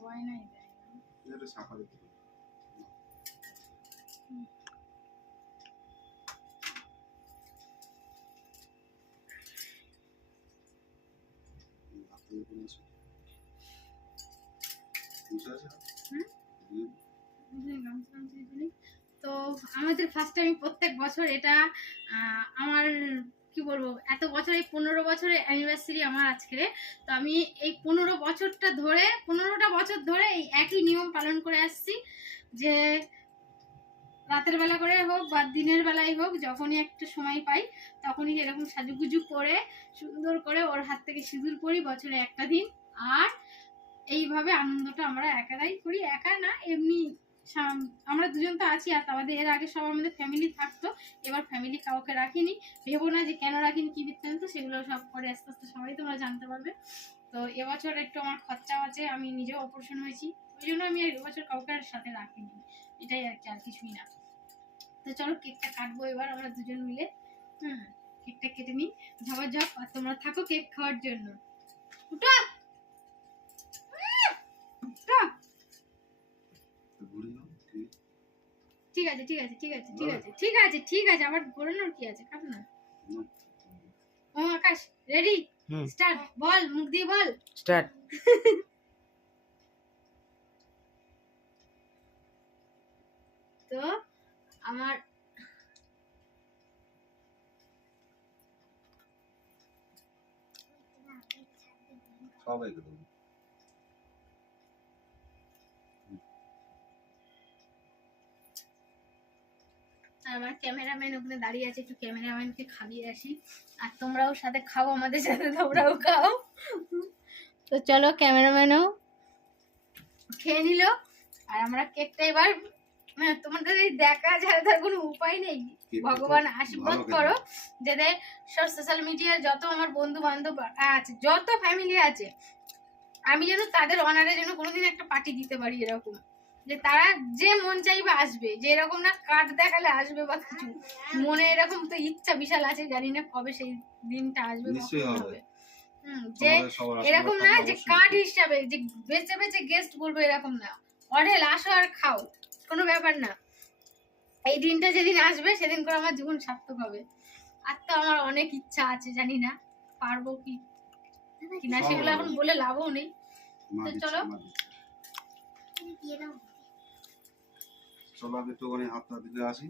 গয়নাই দেয় এটা সাফারি তো আমাদের ফার্স্ট টাইম প্রত্যেক বছর এটা আমার কি বলবো এত বছর এই 15 বছরের অ্যানিভার্সারি আমার আজকে। তো আমি এই 15টা বছর ধরে এই একই নিয়ম পালন করে আসছি যে রাতের বেলা করে হোক বা দিনের বেলায় হোক যখনই একটা সময় পাই তখনই এরকম সাজুগুজু করে সুন্দর করে ওর হাত থেকে সিঁদুর পরি বছরে একটা দিন। আর এইভাবে আনন্দটা আমরা একাই করি, একা না এমনি আমরা দুজন তো আছি। আর আমাদের এর আগে সব আমাদের ফ্যামিলি থাকতো, এবার ফ্যামিলি কাউকে রাখিনি। ভেবো না যে কেন রাখিনি কি বৃত্তান্ত, সেগুলো সব পরে আস্তে আস্তে সবাই তোমরা জানতে পারবে। তো এবছর একটু আমার খরচা আছে, আমি নিজেও অপারেশন হয়েছি, ওই জন্য আমি আর এবছর কাউকে আর সাথে রাখিনি, এটাই আর কি, আর কিছুই না। তো চলো কেকটা কাটবো এবার আমরা দুজন মিলে। কেকটা কেটে নিই ঝপাঝপ, আর তোমরা থাকো কেক খাওয়ার জন্য। উঠো ঠিক আছে ঠিক আছে ঠিক আছে ঠিক আছে ঠিক আছে ঠিক আছে, আবার ঘোরানোর কি আছে, কাট না। ও আকাশ রেডি, স্টার্ট, বল, মুখ দিয়ে বল স্টার্ট। তো আমার সবাই আমার ক্যামেরাম্যান ওখানে দাঁড়িয়ে আছে, একটু ক্যামেরাম্যানকে খাইয়ে আসি, আর তোমরাও সাথে খাও, আমাদের সাথে তোমরাও খাও। তো চলো ক্যামেরাম্যানও খেয়ে নিল, আর আমরা কেকটা এবার তোমাদের দেখা ছাড়া তার কোনো উপায় নেই, ভগবান আশীর্বাদ করো যাতে সব সোশ্যাল মিডিয়ায় যত আমার বন্ধু বান্ধব আছে, যত ফ্যামিলি আছে, আমি যেন তাদের অনারে যেন কোনোদিন একটা পার্টি দিতে পারি, এরকম যে তারা যে মন চাইবে আসবে, যে এরকম না কার্ড দেখালে আসবে বা কিছু, মনে এরকম তো ইচ্ছা বিশাল আছে, জানি না কবে সেই দিনটা আসবে, হবে। যে এরকম না যে কার্ড হিসাবে যে বেঁচে বেঁচে গেস্ট বলবো, এরকম না, অঢেল আসো আর খাও, কোনো ব্যাপার না। এই দিনটা যেদিন আসবে সেদিন করে আমার জীবন সার্থক হবে। আর তো আমার অনেক ইচ্ছা আছে, জানি না পারবো কি কিনা, সেগুলো এখন বলে লাভও নেই। তো চলো চলো আমি একটু হাতটা দিতে আসি।